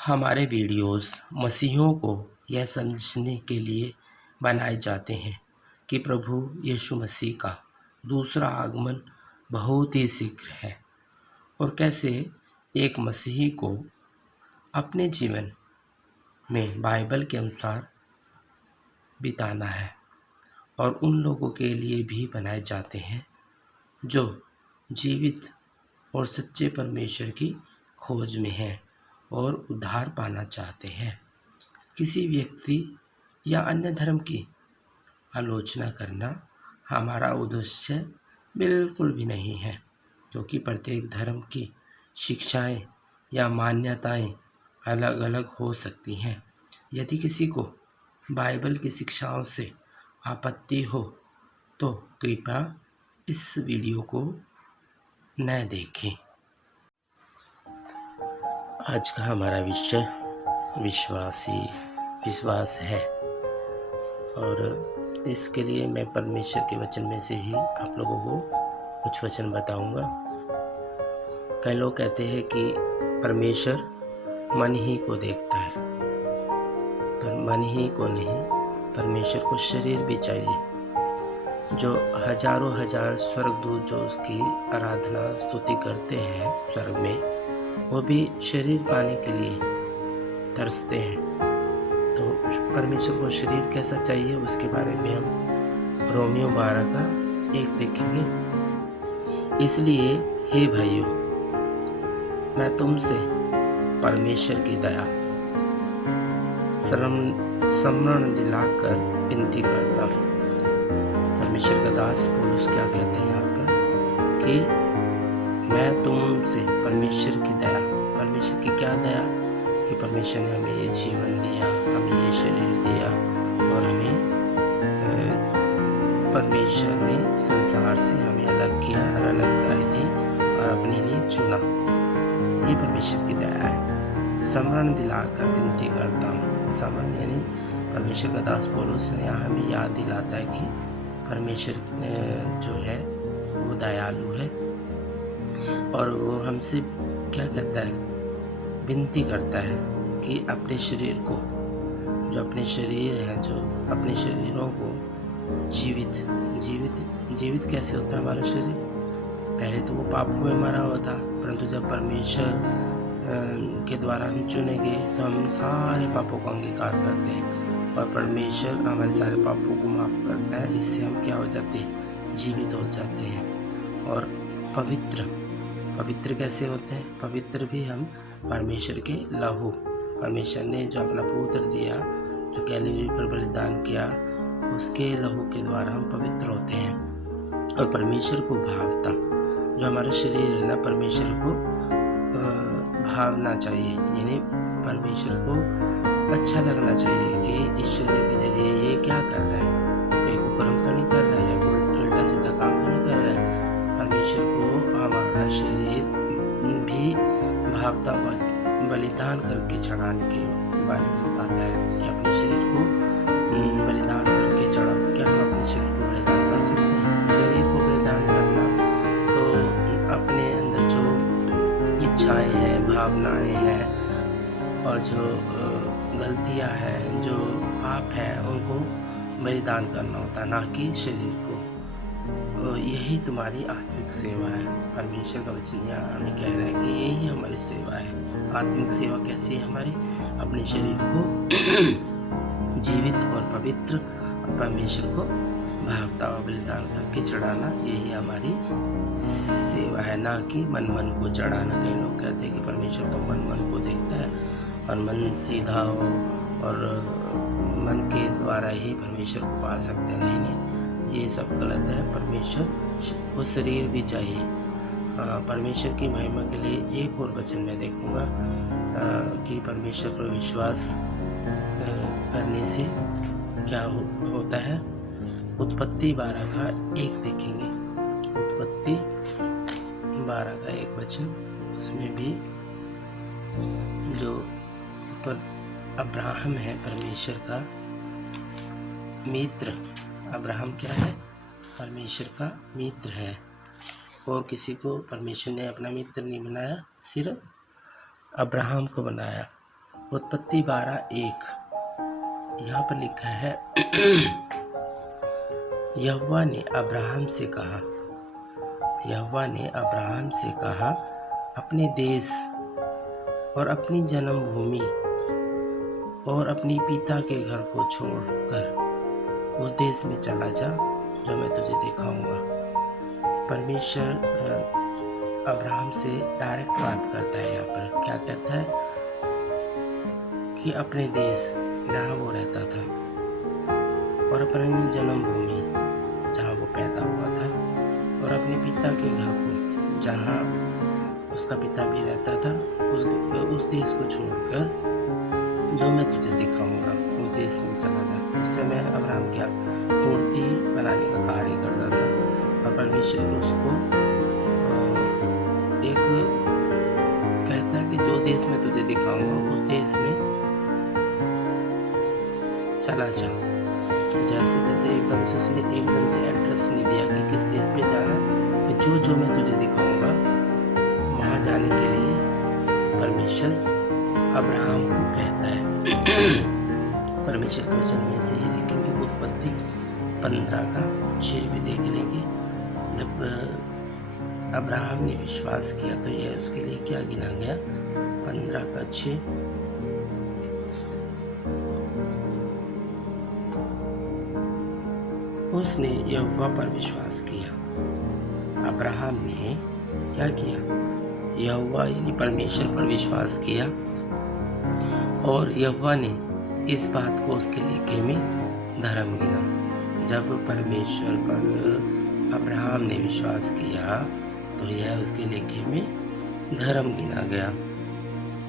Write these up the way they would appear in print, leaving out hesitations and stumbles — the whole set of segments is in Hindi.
हमारे वीडियोस मसीहियों को यह समझने के लिए बनाए जाते हैं कि प्रभु यीशु मसीह का दूसरा आगमन बहुत ही शीघ्र है और कैसे एक मसीही को अपने जीवन में बाइबल के अनुसार बिताना है। और उन लोगों के लिए भी बनाए जाते हैं जो जीवित और सच्चे परमेश्वर की खोज में हैं और उद्धार पाना चाहते हैं। किसी व्यक्ति या अन्य धर्म की आलोचना करना हमारा उद्देश्य बिल्कुल भी नहीं है, क्योंकि प्रत्येक धर्म की शिक्षाएं या मान्यताएं अलग अलग हो सकती हैं। यदि किसी को बाइबल की शिक्षाओं से आपत्ति हो तो कृपया इस वीडियो को न देखें। आज का हमारा विषय विश्वास है और इसके लिए मैं परमेश्वर के वचन में से ही आप लोगों को कुछ वचन बताऊंगा। कई लोग कहते हैं कि परमेश्वर मन ही को देखता है, पर मन ही को नहीं, परमेश्वर को शरीर भी चाहिए। जो हजारों हजार स्वर्गदूत जो उसकी आराधना स्तुति करते हैं स्वर्ग में, वो भी शरीर पाने के लिए तरसते हैं। तो परमेश्वर को शरीर कैसा चाहिए उसके बारे में हम रोमियो 12:1 देखेंगे। इसलिए हे भाइयों, मैं तुमसे परमेश्वर की दया स्मरण दिलाकर विनती करता हूँ। परमेश्वर का दास पौलुस क्या कहते हैं यहाँ पर कि मैं तुमसे परमेश्वर की दया, परमेश्वर की क्या दया कि परमेश्वर ने हमें ये जीवन दिया, हमें ये शरीर दिया और हमें परमेश्वर ने संसार से हमें अलग किया और अलगताएं दी और अपने लिए चुना। ये परमेश्वर की दया है। स्मरण दिलाकर विनती करता हूँ। स्मरण यानी परमेश्वर का दास पौलुस यहाँ हमें याद दिलाता है कि परमेश्वर जो है वो दयालु है और वो हमसे क्या कहता है, विनती करता है कि अपने शरीर को, जो अपने शरीर है, जो अपने शरीरों को जीवित कैसे होता है हमारा शरीर? पहले तो वो पापों में मरा हुआ था, परंतु जब परमेश्वर के द्वारा हम चुने गए तो हम सारे पापों का अंगीकार करते हैं और परमेश्वर हमारे सारे पापों को माफ़ करता है। इससे हम क्या हो जाते हैं? जीवित हो जाते हैं। और पवित्र कैसे होते हैं? पवित्र भी हम परमेश्वर के लहू, परमेश्वर ने जो अपना पुत्र दिया, जो कैलवरी पर बलिदान किया, उसके लहू के द्वारा हम पवित्र होते हैं। और परमेश्वर को भावता, जो हमारा शरीर है ना, परमेश्वर को भावना चाहिए, यानी परमेश्वर को अच्छा लगना चाहिए कि इस शरीर के जरिए ये क्या कर रहा है, कोई कुकर्म तो नहीं कर रहा है या उल्टा सीधा काम तो नहीं कर रहा है। परमेश्वर को हमारा शरीर भी भावता हुआ बलिदान करके चढ़ाने के बारे में बताता है कि अपने शरीर को बलिदान करके चढ़ाओ। क्या हम अपने शरीर को बलिदान कर सकते हैं? शरीर को बलिदान करना तो अपने अंदर जो इच्छाएं हैं, भावनाएं हैं और जो गलतियां हैं, जो पाप है, उनको बलिदान करना होता है, ना कि शरीर को। यही तुम्हारी आत्मिक सेवा है। परमेश्वर का वचन यहाँ हमें कह रहा है कि यही हमारी सेवा है। आत्मिक सेवा कैसी है हमारी? अपने शरीर को जीवित और पवित्र और परमेश्वर को भावता हुआ बलिदान करके चढ़ाना, यही हमारी सेवा है, ना कि मन को चढ़ाना। कई लोग कहते हैं कि परमेश्वर तो मन को देखता है और मन सीधा हो और मन के द्वारा ही परमेश्वर को पा सकते हैं। नहीं, ये सब गलत है। परमेश्वर को शरीर भी चाहिए। परमेश्वर की महिमा के लिए एक और वचन में देखूंगा कि परमेश्वर पर विश्वास करने से क्या होता है। उत्पत्ति 12:1 देखेंगे। उत्पत्ति 12:1 वचन, उसमें भी जो अब्राहम है परमेश्वर का मित्र। अब्राहम क्या है? परमेश्वर का मित्र है। और किसी को परमेश्वर ने अपना मित्र नहीं बनाया, सिर्फ अब्राहम को बनाया। उत्पत्ति 12:1 यहाँ पर लिखा है यहोवा ने अब्राहम से कहा अपने देश और अपनी जन्मभूमि और अपनी पिता के घर को छोड़कर उस देश में चला जा जो मैं तुझे दिखाऊंगा। परमेश्वर अब्राहम से डायरेक्ट बात करता है। यहाँ पर क्या कहता है कि अपने देश जहाँ वो रहता था और अपनी जन्मभूमि जहाँ वो पैदा हुआ था और अपने पिता के घर को जहाँ उसका पिता भी रहता था उस देश को छोड़कर जो मैं तुझे दिखाऊंगा उस देश में चला जा। उस समय अब्राहम क्या मूर्ति बनाने का कार्य करता था और परमेश्वर उसको एक कहता है कि जो देश में तुझे दिखाऊंगा उस देश में चला जा। जैसे जैसे एकदम से उसने एकदम से एड्रेस नहीं दिया कि किस देश में जाना है, तो जो मैं तुझे दिखाऊंगा वहां जाने के लिए परमेश्वर अब्राहम को कहता है। परमेश्वर के वचन में से ही देखेंगे, उत्पत्ति 15:6 भी देख लेंगे। जब अब्राहम ने विश्वास किया तो यह उसके लिए क्या गिना गया। 15:6 उसने यहोवा पर विश्वास किया। अब्राहम ने क्या किया, यहोवा यानी परमेश्वर पर विश्वास किया और यहोवा ने इस बात को उसके लेखे में धर्म गिना। जब परमेश्वर पर अब्राहम ने विश्वास किया तो यह उसके लेखे में धर्म गिना गया।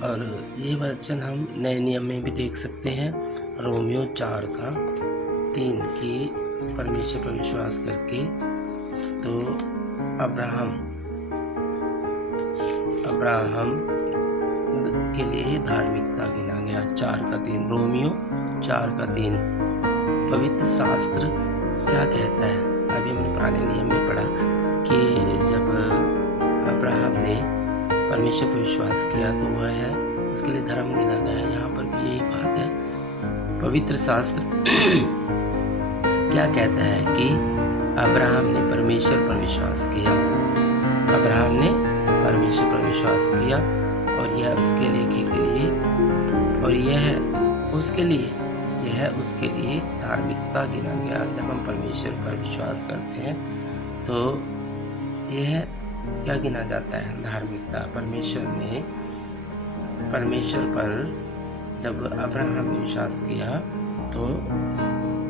और ये वचन हम नए नियम में भी देख सकते हैं। रोमियो 4:3 की परमेश्वर पर विश्वास करके तो अब्राहम के लिए धार्मिकता गिना गया। 4:3 रोमियो 4:3 पवित्र शास्त्र क्या कहता है। अभी हमने पुराने नियम में पढ़ा कि जब अब्राहम ने परमेश्वर पर विश्वास किया तो वह है उसके लिए धर्म गिना गया। यहाँ पर भी यही बात है। पवित्र शास्त्र क्या कहता है कि अब्राहम ने परमेश्वर पर विश्वास किया। अब्राहम ने परमेश्वर पर विश्वास किया और यह उसके लेखे के लिए और यह उसके लिए धार्मिकता गिना गया। जब हम परमेश्वर पर विश्वास करते हैं तो यह क्या गिना जाता है, धार्मिकता। परमेश्वर पर जब अब्राहम ने विश्वास किया तो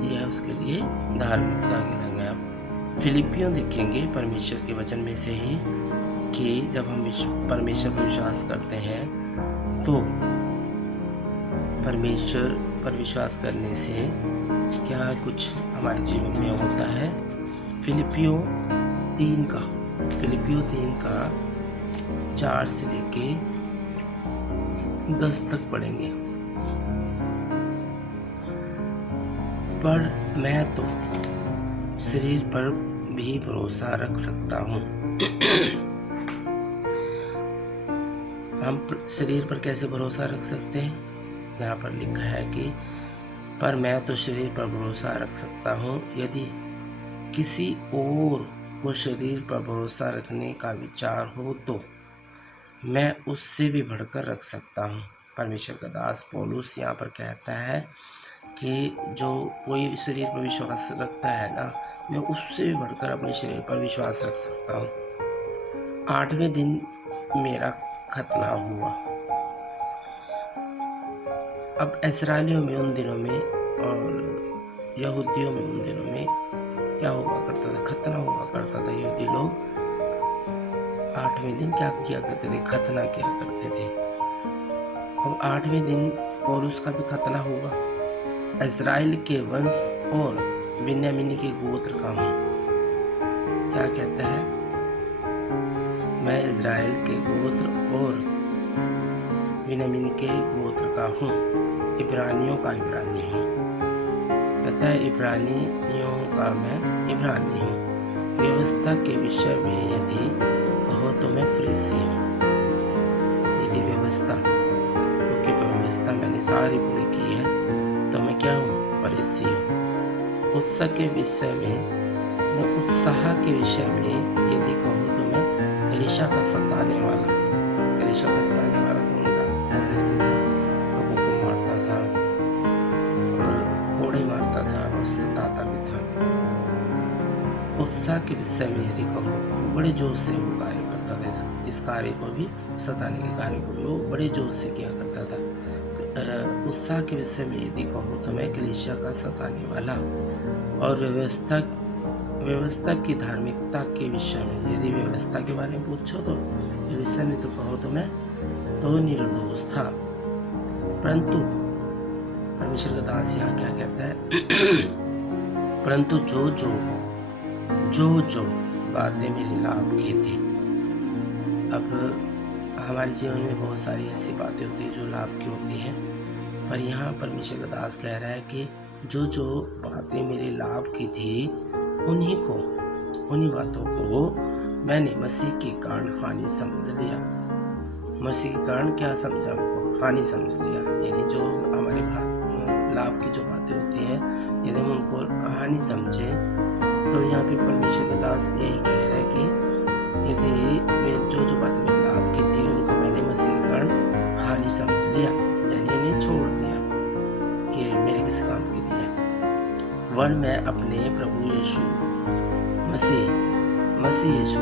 यह उसके लिए धार्मिकता गिना गया। फिलिपियों देखेंगे परमेश्वर के वचन में से ही कि जब हम परमेश्वर पर विश्वास करते हैं तो परमेश्वर पर विश्वास करने से क्या कुछ हमारे जीवन में होता है। फिलिपियों 3:4 से लेके 10 तक पढ़ेंगे। पर मैं तो शरीर पर भी भरोसा रख सकता हूँ। हम शरीर पर कैसे भरोसा रख सकते हैं। यहाँ पर लिखा है कि पर मैं तो शरीर पर भरोसा रख सकता हूँ। यदि किसी और को शरीर पर भरोसा रखने का विचार हो तो मैं उससे भी बढ़कर रख सकता हूँ। परमेश्वर का दास पौलुस यहाँ पर कहता है कि जो कोई शरीर पर विश्वास रखता है ना, मैं उससे भी बढ़कर अपने शरीर पर विश्वास रख सकता हूँ। 8वें दिन मेरा खतना हुआ। अब इस्राएलियों में उन दिनों में और यहूदियों में उन दिनों में क्या हुआ करता था, खतना हुआ करता था। यहूदी लोग 8वें दिन क्या किया करते थे, खतना किया करते थे। अब 8वें दिन पौलुस का भी खतना हुआ। इस्राएल के वंश और बिन्यामीनी के गोत्र का हूँ। क्या कहता है, मैं इस्राएल के गोत्र और बिन्यामीनी के गोत्र का हूँ, इब्रानियों का इब्रानी हूँ। कहता है इब्रानियों का मैं इब्रानी हूँ। व्यवस्था के विषय में यदि कहो तो मैं फरीसी हूँ। यदि व्यवस्था, क्योंकि व्यवस्था मैंने सारी पूरी की है, तो मैं क्या हूँ? फरीसी हूँ। उत्साह के विषय यदि कहूँ तो मैं कलीसिया का सताने वाला। कलीसिया का सताने वाला कौन था? पौलुस था। लोगों को मारता था और कोड़े मारता था और सताता भी था। उत्साह के विषय में यदि कहो, बड़े जोश से वो कार्य करता था। इस कार्य को भी, सताने के कार्य को भी वो बड़े जोश से किया करता था। उत्साह के विषय में यदि कहो तो मैं कलीसिया का सताने वाला। और व्यवस्था की धार्मिकता के विषय में यदि व्यवस्था के बारे में पूछो तो विषय में तो कहो तो मैं तो निर्दोष था। परंतु परमेश्वर का दास यहाँ क्या कहता है? परंतु जो बातें मेरे लाभ की थी। अब हमारे जीवन में बहुत सारी ऐसी बातें होती हैं जो लाभ की होती हैं, पर यहाँ परमेश्वर का दास कह रहा है कि जो बातें मेरे लाभ की थी, उन्हीं बातों को मैंने मसीह के कारण हानि समझ लिया। मसीह के कारण क्या समझा? उनको हानि समझ लिया। यानी जो हमारे लाभ की जो बातें होती हैं, यदि हम उनको हानि समझे, तो यहाँ पे परमेश्वर का दास यही कह रहा है कि यदि जो बातें मेरे लाभ की थी, उनको मैंने मसीह के कारण हानि समझ लिया, यानी उन्हें छोड़ दिया कि मेरे किस काम के लिए। वर्ण मैं अपने प्रभु यीशु मसीह यीशु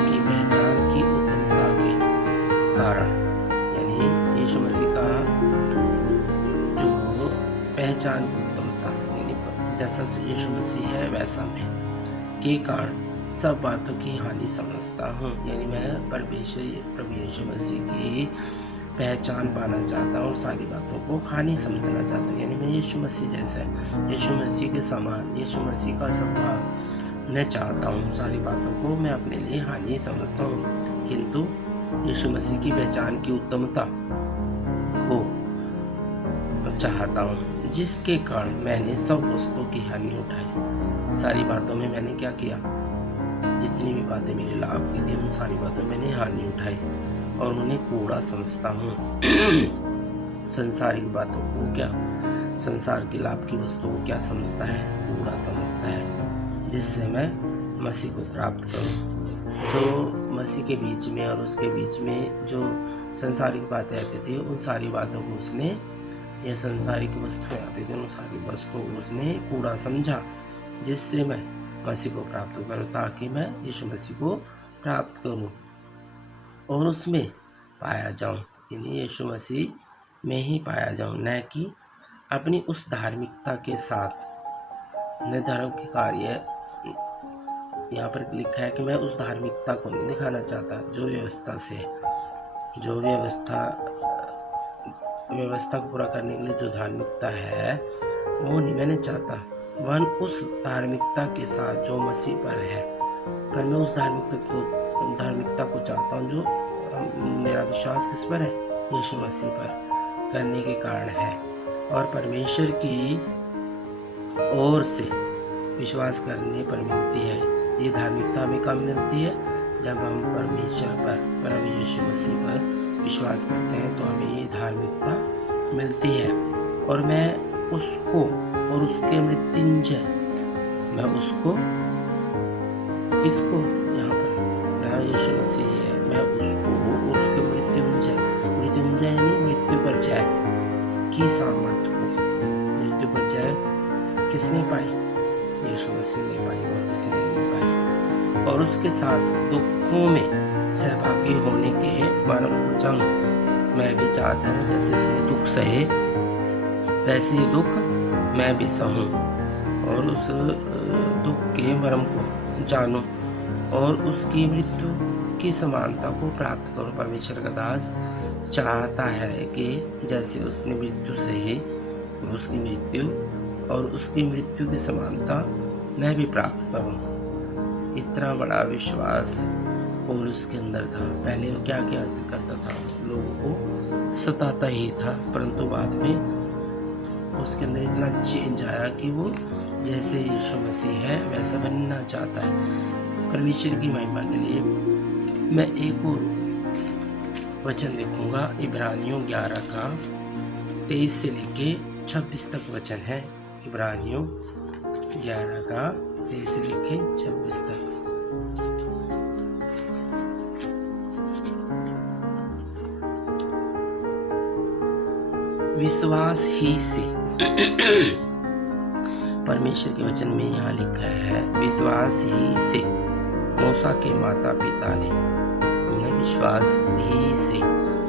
की पहचान की उत्तमता के कारण, यानी यीशु मसीह का जो पहचान की उत्तमता, यानी जैसा यीशु मसीह है वैसा मैं के कारण सब बातों की हानि समझता हूँ। यानी मैं प्रभु यीशु मसीह की पहचान पाना चाहता हूँ और सारी बातों को हानि समझना चाहता हूँ। यानी मैं यीशु मसीह जैसा है, यीशु मसीह के समान, यीशु मसीह का स्वभाव मैं चाहता हूँ। सारी बातों को मैं अपने लिए हानि समझता हूँ, किंतु यीशु मसीह की पहचान की उत्तमता को चाहता हूँ, जिसके कारण मैंने सब वस्तुओं की हानि उठाई। सारी बातों में मैंने क्या किया? जितनी भी बातें मेरे लाभ की थी, उन सारी बातों में मैंने हानि उठाई और उन्हें कूड़ा समझता हूँ। संसारिक बातों को क्या, संसार के लाभ की वस्तुओं को क्या समझता है? कूड़ा समझता है, जिससे मैं मसीह को प्राप्त करूँ। जो मसीह के बीच में और उसके बीच में जो संसारिक बातें आती थी, उन सारी बातों को उसने, ये संसारिक वस्तुएं आती थी, उन सारी वस्तुओं को उसने कूड़ा समझा, जिससे मैं मसीह को प्राप्त करूँ, ताकि मैं यीशु मसीह को प्राप्त करूँ और उसमें पाया जाऊँ। यानी यीशु मसीह में ही पाया जाऊँ, न कि अपनी उस धार्मिकता के साथ। मैं धर्म के कार्य, यहाँ पर लिखा है कि मैं उस धार्मिकता को नहीं दिखाना चाहता जो व्यवस्था से, जो व्यवस्था को पूरा करने के लिए जो धार्मिकता है, वो नहीं मैंने चाहता, वह उस धार्मिकता के साथ जो मसीह पर है। पर मैं उस धार्मिकता को चाहता हूँ जो मेरा विश्वास किस पर है? यीशु मसीह पर करने के कारण है। और परमेश्वर की ओर से विश्वास करने पर मिलती है। ये धार्मिकता हमें कब मिलती है? जब हम परमेश्वर पर, प्रभु यीशु मसीह पर विश्वास करते हैं, तो हमें ये धार्मिकता मिलती है। और मैं उसको और उसके मृत्युंजय, मैं उसको, किसको? यहाँ यीशु मसीह है, मैं उसको और उसके मृत्युंजय यानी मृत्यु पर जय की सामर्थ्य को, मृत्यु पर जय किसने पाई? यीशु मसीह ने पाई और किसी ने नहीं पाई। और उसके साथ दुखों में सहभागी होने के मरम को जाऊं। मैं भी चाहता हूँ जैसे उसने दुख सहे, वैसे ही दुख मैं भी सहूं और उस दुख के मरम को जानूं और उसकी मृत्यु की समानता को प्राप्त करूं। परमेश्वर का दास चाहता है कि जैसे उसने मृत्यु सही, उसकी मृत्यु और उसकी मृत्यु की समानता मैं भी प्राप्त करूं। इतना बड़ा विश्वास पौलुस के अंदर था। पहले वो क्या करता था? लोगों को सताता ही था, परंतु बाद में उसके अंदर इतना चेंज आया कि वो जैसे यीशु मसीह है वैसा बनना चाहता है। परमेश्वर की महिमा के लिए मैं एक और वचन देखूंगा। इब्रानियों 11 का 23 से लेके 26 तक वचन है। इब्रानियों 11 का 23 से लेके 26 तक। विश्वास ही से परमेश्वर के वचन में यहाँ लिखा है, विश्वास ही से मूसा के माता पिता ने, विश्वास ही से,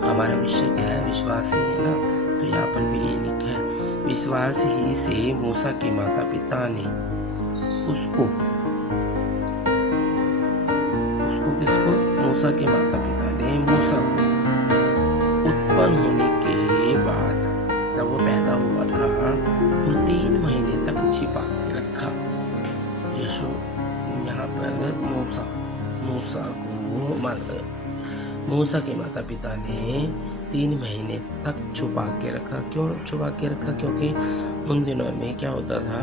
हमारा विषय क्या है, विश्वास ही है ना, तो यहाँ पर भी ये लिखा है, विश्वास ही से मूसा के माता पिता ने उसको किसको, मूसा के माता पिता ने मूसा को उत्पन्न होने के बाद, जब वो पैदा हुआ था तो 3 महीने तक छिपा के रखा। यीशु यहाँ पर मूसा के माता पिता ने 3 महीने तक छुपा के रखा। क्यों छुपा के रखा? क्योंकि उन दिनों में क्या होता था,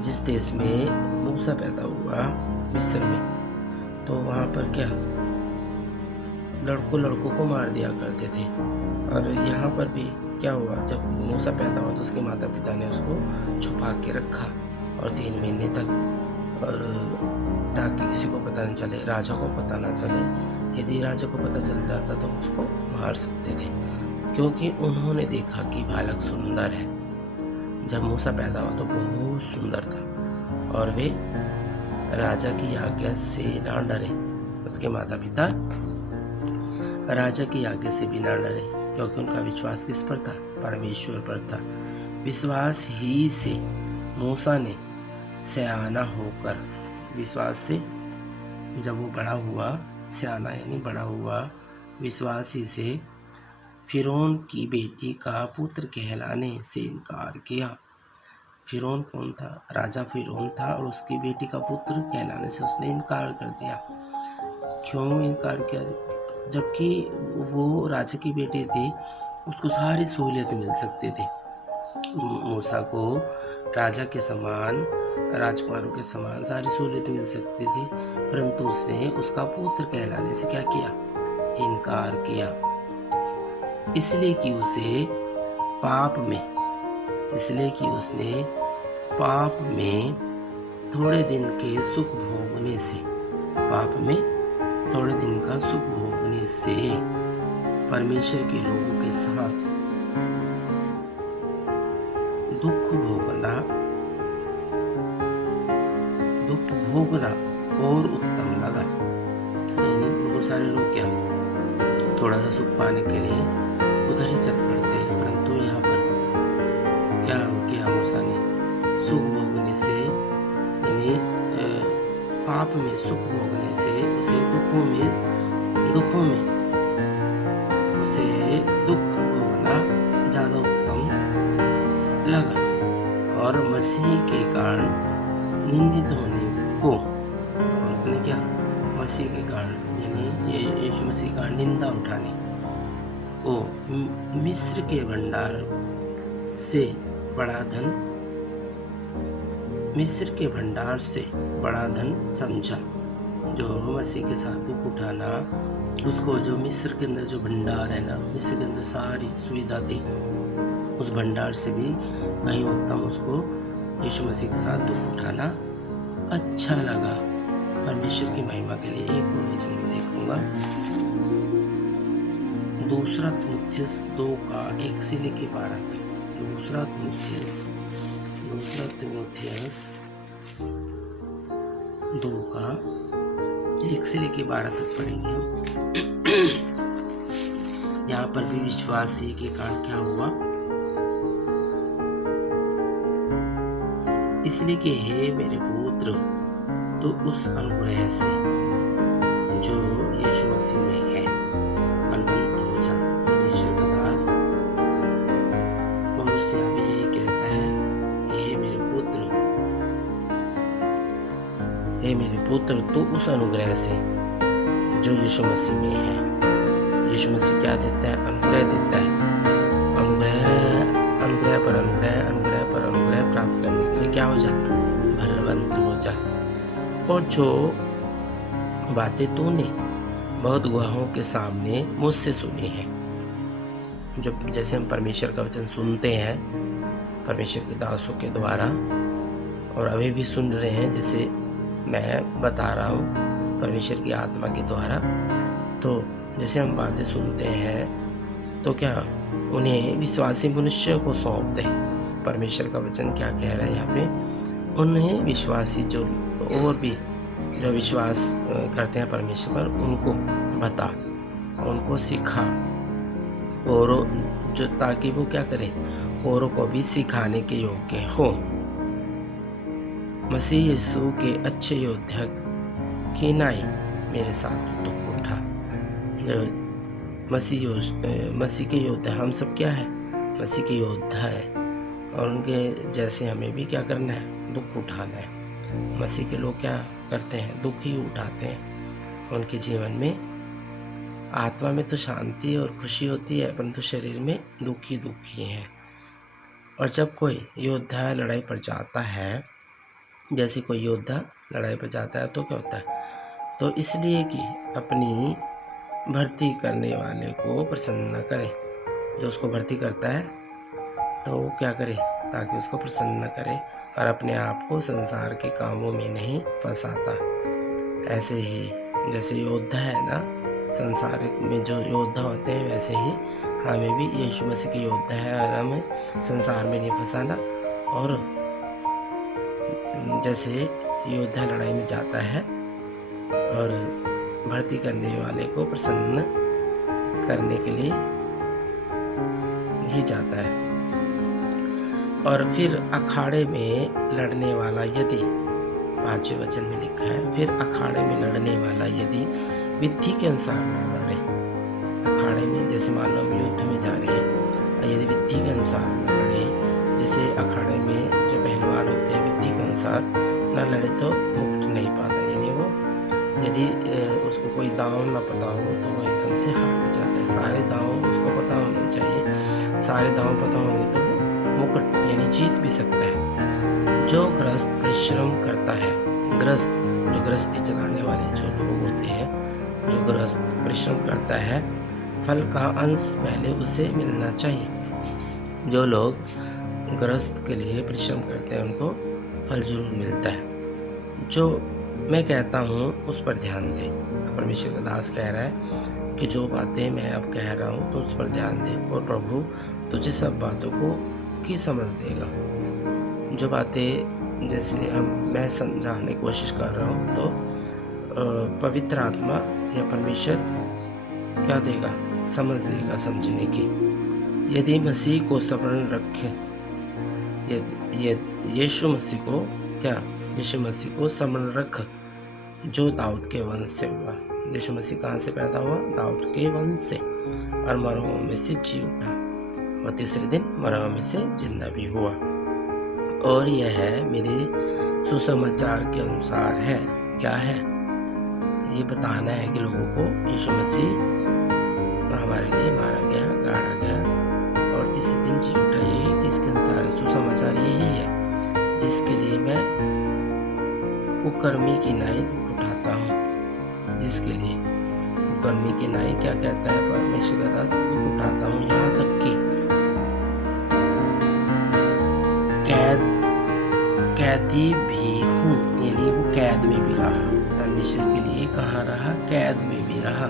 जिस देश में मूसा पैदा हुआ, मिस्र में, तो वहाँ पर क्या लड़कों को मार दिया करते थे। और यहाँ पर भी क्या हुआ, जब मूसा पैदा हुआ तो उसके माता पिता ने उसको छुपा के रखा और 3 महीने तक, और ताकि किसी को पता न चले, राजा को पता न चले। यदि राजा को पता चल जाता तो उसको मार सकते थे, क्योंकि उन्होंने देखा कि बालक सुंदर है। जब मूसा पैदा हुआ तो बहुत सुंदर था और वे राजा की आज्ञा से ना डरे। उसके माता पिता राजा की आज्ञा से भी ना डरे, क्योंकि उनका विश्वास किस पर था? परमेश्वर पर था। विश्वास ही से मूसा ने सयाना होकर, विश्वास से जब वो बड़ा हुआ, सयाना यानी बड़ा हुआ, विश्वास ही से फिरौन की बेटी का पुत्र कहलाने से इनकार किया। फिरौन कौन था? राजा फिरौन था, और उसकी बेटी का पुत्र कहलाने से उसने इनकार कर दिया। क्यों इनकार किया? जबकि वो राजा की बेटी थी, उसको सारी सहूलियत मिल सकती थी। मूसा को राजा के समान, राजकुमारों के समान सारी सहूलियत मिल सकती थी, परंतु उसने उसका पुत्र कहलाने से क्या किया? इनकार किया। इसलिए कि उसने पाप में थोड़े दिन के सुख भोगने से, पाप में थोड़े दिन का सुख भोगने से परमेश्वर के लोगों के साथ दुख भोगना और उत्तम लगा। यानी बहुत सारे लोग क्या थोड़ा सा सुख पाने के लिए उधर ही चल पड़ते हैं, परंतु यहाँ पर क्या किया मूसा ने? सुख भोगने से, यानी पाप में सुख भोगने से उसे दुखों में उसे दुख भोगना ज़्यादा उत्तम लगा, और मसीह के कारण निंदित होने को, और उसने क्या, मसीह के कारण, यानी ये यीशु मसीह का निंदा उठाने को मिस्र के भंडार से बड़ा धन समझा। जो मसीह के साथ दुख उठाना, उसको जो मिस्र के अंदर जो भंडार है ना, मिस्र के अंदर सारी सुविधा थी, उस भंडार से भी कहीं उत्तम उसको यीशु मसीह के साथ दुख उठाना अच्छा लगा। परमेश्वर की महिमा के लिए एक और वचन में देखूंगा, 2 तीमुथियुस 2 का 1 से लेके 12 तक। 2 तीमुथियुस 2 का 1 से लेके 12 तक पढ़ेंगे हम। यहाँ पर भी विश्वास ही के कारण क्या हुआ? इसलिए कि हे मेरे पुत्र, तो उस अनुग्रह से जो यीशु मसीह में है बलवंत हो जा। परमेश्वर का दास पौलुस यहाँ भी यही कहता है कि हे मेरे पुत्र, तो उस अनुग्रह से जो यीशु मसीह में है। यीशु मसीह क्या देता है? अनुग्रह देता है। अनुग्रह पर अनुग्रह प्राप्त करने के लिए क्या हो जा? बलवंत हो जा। और जो बातें तूने बहुत गुहाओं के सामने मुझसे सुनी है। जब जैसे हम परमेश्वर का वचन सुनते हैं परमेश्वर के दासों के द्वारा, और अभी भी सुन रहे हैं, जैसे मैं बता रहा हूँ परमेश्वर की आत्मा के द्वारा, तो जैसे हम बातें सुनते हैं तो क्या उन्हें विश्वासी मनुष्य को सौंप दे। परमेश्वर का वचन क्या कह रहा है यहाँ पे, उन्हें विश्वासी जो और भी जो विश्वास करते हैं परमेश्वर पर, उनको बता, उनको सिखा, और जो ताकि वो क्या करें, औरों को भी सिखाने के योग्य हो। मसीह यीशु के अच्छे योद्धा की नाई मेरे साथ दुख उठा। मसीह के योद्धा हम सब क्या है, मसीह के योद्धा है, और उनके जैसे हमें भी क्या करना है, दुख उठाना है। मसीह के लोग क्या करते हैं, दुख ही उठाते हैं। उनके जीवन में आत्मा में तो शांति और खुशी होती है, परंतु शरीर में दुख ही है। और जब कोई योद्धा लड़ाई पर जाता है, जैसे कोई योद्धा लड़ाई पर जाता है तो क्या होता है, तो इसलिए कि अपनी भर्ती करने वाले को प्रसन्न करे। जो उसको भर्ती करता है तो वो क्या करे, ताकि उसको प्रसन्न करे और अपने आप को संसार के कामों में नहीं फंसाता। ऐसे ही जैसे योद्धा है ना, संसार में जो योद्धा होते हैं, वैसे ही हमें भी यीशु मसीह के योद्धा है और हमें संसार में नहीं फंसाना। और जैसे योद्धा लड़ाई में जाता है और भर्ती करने वाले को प्रसन्न करने के लिए ही जाता है। और फिर अखाड़े में लड़ने वाला यदि, 5वें वचन में लिखा है, फिर अखाड़े में लड़ने वाला यदि विधि के अनुसार न लड़े। अखाड़े में जैसे मान लो हम युद्ध में जा रहे हैं, यदि विधि के अनुसार न लड़े, जैसे अखाड़े में जो पहलवान होते हैं विधि के अनुसार न लड़े तो मुक्त नहीं पाता। यानी वो यदि उसको कोई दांव न पता हो तो वो एकदम से हार जाता है। सारे दांव उसको पता होने चाहिए, सारे दांव पता होंगे तो वो मुकुट यानी जीत भी सकता है। जो गृहस्थ परिश्रम करता है, गृहस्थ जो गृहस्थी चलाने वाले जो लोग होते हैं, जो गृहस्थ परिश्रम करता है, फल का अंश पहले उसे मिलना चाहिए। जो लोग गृहस्थ के लिए परिश्रम करते हैं उनको फल जरूर मिलता है। जो मैं कहता हूँ उस पर ध्यान दे। परमेश्वर का दास कह रहा है कि जो बातें मैं अब कह रहा हूँ तो उस पर ध्यान दे, और प्रभु तुझे सब बातों को की समझ देगा। जो बातें जैसे मैं समझाने की कोशिश कर रहा हूँ तो पवित्र आत्मा या परमेश्वर क्या देगा, समझ देगा समझने की। यदि मसीह को स्मरण रखे, यदि यीशु मसीह को क्या, यीशु मसीह को स्मरण रख जो दाऊद के वंश से हुआ। यीशु मसीह कहाँ से पैदा हुआ, दाऊद के वंश से, और मरों में से जी उठा, और तीसरे दिन मरों में से जिंदा भी हुआ। और यह मेरे सुसमाचार के अनुसार है। क्या है, ये बताना है कि लोगों को यीशु मसीह हमारे लिए मारा गया, गाड़ा गया और तीसरे दिन जी उठा। यही किसके अनुसार है, सुसमाचार यही है जिसके लिए मैं कुकर्मी की नाई दुख उठाता हूँ। जिसके लिए कुकर्मी की नाई क्या कहता है, परमेश्वर का दास दुख उठाता हूँ, यहाँ तक कि कैदी भी हूँ। यानी वो कैद में भी रहा, परमेश्वर के लिए कहाँ रहा, कैद में भी रहा।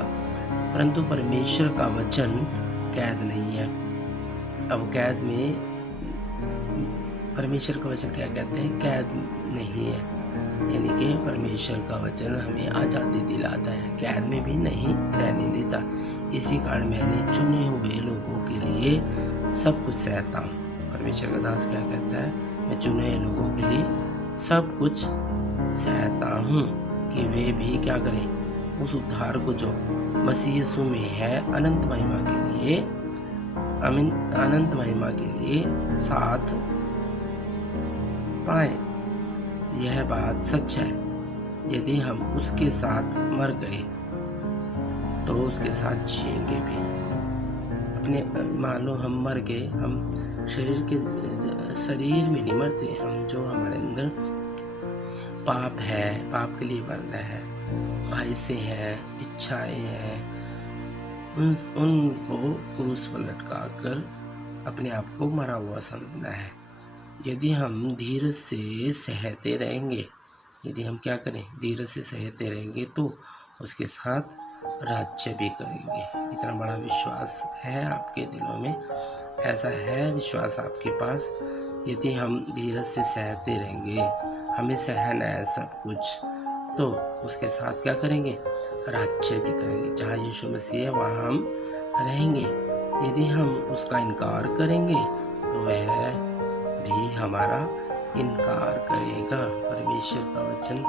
परंतु परमेश्वर का वचन कैद नहीं है। अब कैद में परमेश्वर का वचन क्या कहते हैं, कैद नहीं है। यानी कि परमेश्वर का वचन हमें आज़ादी दिलाता है, कैद में भी नहीं रहने देता। इसी कारण मैंने चुने हुए लोगों के लिए सब कुछ सहता हूँ। परमेश्वर का दास क्या कहता है, मैं चुने हुए लोगों के लिए सब कुछ सहता हूँ कि वे भी क्या करें, उस उद्धार को जो मसीह यीशु में है अनंत महिमा के लिए साथ पाए। यह बात सच है, यदि हम उसके साथ मर गए तो उसके साथ जिएंगे भी। अपने मान लो हम मर गए, हम शरीर में नहीं मरते, हम जो हमारे अंदर पाप है, पाप के लिए मरना है, ख्वाहिशें हैं, इच्छाएं हैं, उनको क्रूस पर लटका कर अपने आप को मरा हुआ समझना है। यदि हम धीरज से सहते रहेंगे, यदि हम क्या करें, धीरज से सहते रहेंगे तो उसके साथ राज्य भी करेंगे। इतना बड़ा विश्वास है आपके दिलों में, ऐसा है विश्वास आपके पास। यदि हम धीरज से सहते रहेंगे, हमें सहना है सब कुछ, तो उसके साथ क्या करेंगे, राज्य भी करेंगे। जहाँ यीशु मसीह है वहाँ हम रहेंगे। यदि हम उसका इनकार करेंगे तो वह भी हमारा इनकार करेगा। परमेश्वर का वचन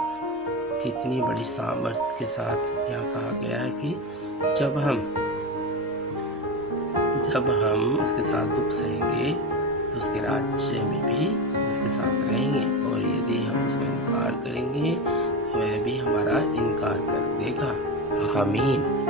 कितनी बड़ी सामर्थ्य के साथ यहाँ कहा गया है कि जब हम उसके साथ दुख सहेंगे तो उसके राज्य में भी उसके साथ रहेंगे, और यदि हम उसका इनकार करेंगे तो वह भी हमारा इनकार कर देगा। आमीन।